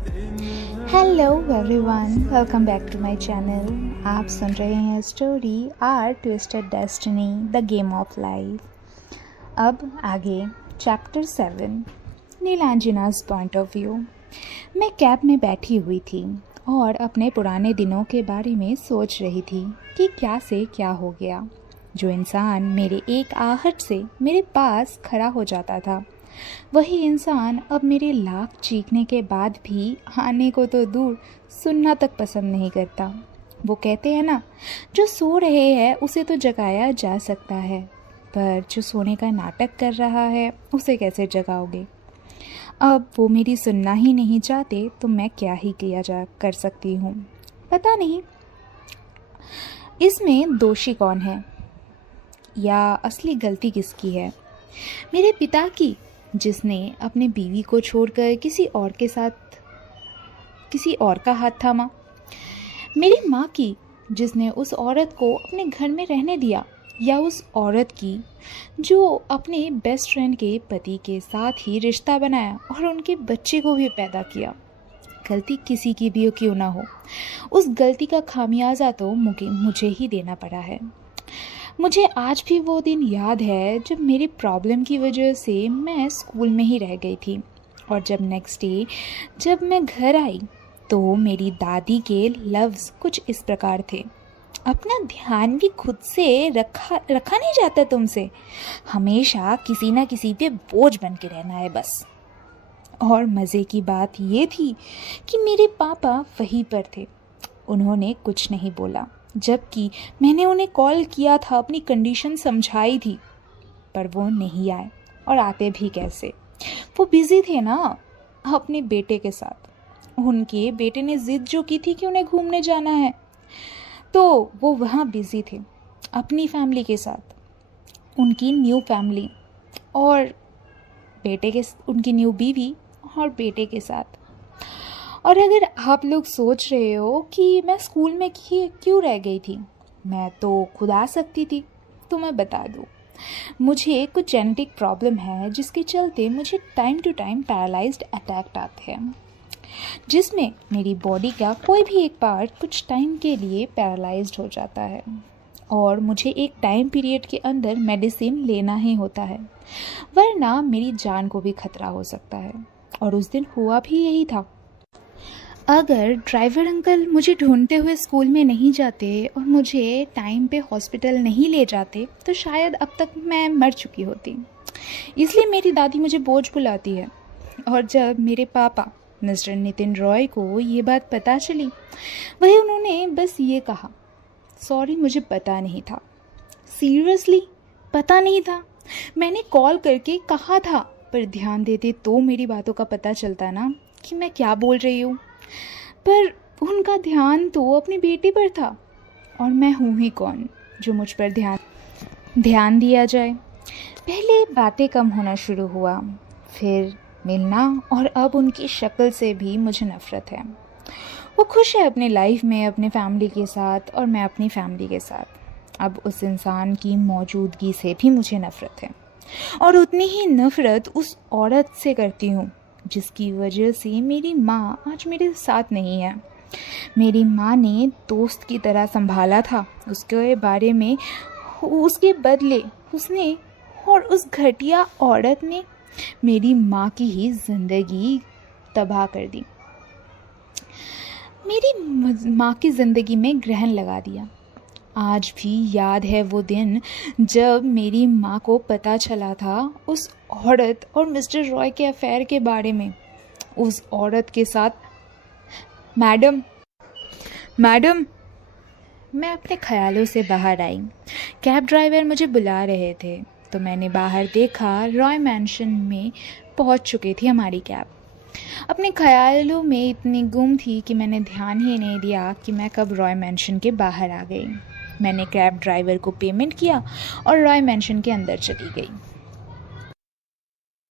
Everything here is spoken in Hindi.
Hello everyone, welcome back to my channel. आप सुन रहे हैं story or twisted destiny the game of life. अब आगे chapter 7, Neelanjana's point of view. मैं कैब में बैठी हुई थी और अपने पुराने दिनों के बारे में सोच रही थी कि क्या से क्या हो गया। जो इंसान मेरे एक आहट से मेरे पास खड़ा हो जाता था, वही इंसान अब मेरे लाख चीखने के बाद भी आने को तो दूर सुनना तक पसंद नहीं करता। वो कहते हैं ना, जो सो रहे हैं उसे तो जगाया जा सकता है, पर जो सोने का नाटक कर रहा है उसे कैसे जगाओगे। अब वो मेरी सुनना ही नहीं चाहते तो मैं क्या ही किया जा कर सकती हूँ। पता नहीं इसमें दोषी कौन है या असली गलती किसकी है। मेरे पिता की, जिसने अपने बीवी को छोड़कर किसी और का हाथ थामा। मेरी माँ की, जिसने उस औरत को अपने घर में रहने दिया, या उस औरत की जो अपने बेस्ट फ्रेंड के पति के साथ ही रिश्ता बनाया और उनके बच्चे को भी पैदा किया। गलती किसी की भी क्यों ना हो, उस गलती का खामियाजा तो मुझे ही देना पड़ा है। मुझे आज भी वो दिन याद है जब मेरी प्रॉब्लम की वजह से मैं स्कूल में ही रह गई थी, और जब नेक्स्ट डे जब मैं घर आई तो मेरी दादी के लफ्ज़ कुछ इस प्रकार थे: अपना ध्यान भी खुद से रखा नहीं जाता तुमसे, हमेशा किसी ना किसी पे बोझ बन के रहना है बस। और मज़े की बात ये थी कि मेरे पापा वहीं पर थे। उन्होंने कुछ नहीं बोला, जबकि मैंने उन्हें कॉल किया था, अपनी कंडीशन समझाई थी, पर वो नहीं आए। और आते भी कैसे, वो बिज़ी थे ना अपने बेटे के साथ। उनके बेटे ने ज़िद जो की थी कि उन्हें घूमने जाना है, तो वो वहाँ बिज़ी थे अपनी फैमिली के साथ, उनकी न्यू फैमिली और उनकी न्यू बीवी और बेटे के साथ। और अगर आप लोग सोच रहे हो कि मैं स्कूल में क्यों रह गई थी, मैं तो खुद आ सकती थी, तो मैं बता दूँ, मुझे कुछ जेनेटिक प्रॉब्लम है जिसके चलते मुझे time to time paralysed attack आते हैं, जिसमें मेरी बॉडी का कोई भी एक पार्ट कुछ टाइम के लिए पैरालाइज्ड हो जाता है और मुझे एक टाइम पीरियड के अंदर मेडिसिन लेना ही होता है, वरना मेरी जान को भी खतरा हो सकता है। और उस दिन हुआ भी यही था। अगर ड्राइवर अंकल मुझे ढूंढते हुए स्कूल में नहीं जाते और मुझे टाइम पे हॉस्पिटल नहीं ले जाते तो शायद अब तक मैं मर चुकी होती। इसलिए मेरी दादी मुझे बोझ बुलाती है। और जब मेरे पापा मिस्टर नितिन रॉय को ये बात पता चली, वही उन्होंने बस ये कहा, सॉरी मुझे पता नहीं था। सीरियसली पता नहीं था? मैंने कॉल करके कहा था, पर ध्यान देते तो मेरी बातों का पता चलता ना कि मैं क्या बोल रही हूँ। पर उनका ध्यान तो अपने बेटे पर था, और मैं हूँ ही कौन जो मुझ पर ध्यान दिया जाए। पहले बातें कम होना शुरू हुआ, फिर मिलना, और अब उनकी शक्ल से भी मुझे नफ़रत है। वो खुश है अपनी लाइफ में अपने फैमिली के साथ, और मैं अपनी फैमिली के साथ। अब उस इंसान की मौजूदगी से भी मुझे नफ़रत है, और उतनी ही नफ़रत उस औरत से करती हूँ जिसकी वजह से मेरी माँ आज मेरे साथ नहीं है। मेरी माँ ने दोस्त की तरह संभाला था, उसके बारे में, उसके बदले उसने और उस घटिया औरत ने मेरी माँ की ही ज़िंदगी तबाह कर दी, मेरी माँ की ज़िंदगी में ग्रहण लगा दिया। आज भी याद है वो दिन जब मेरी माँ को पता चला था उस औरत और मिस्टर रॉय के अफेयर के बारे में। उस औरत के साथ मैडम मैं अपने ख्यालों से बाहर आई। कैब ड्राइवर मुझे बुला रहे थे, तो मैंने बाहर देखा रॉय मैंशन में पहुंच चुकी थी हमारी कैब। अपने ख्यालों में इतनी गुम थी कि मैंने ध्यान ही नहीं दिया कि मैं कब रॉय मैंशन के बाहर आ गई। मैंने कैब ड्राइवर को पेमेंट किया और रॉय मैंशन के अंदर चली गई।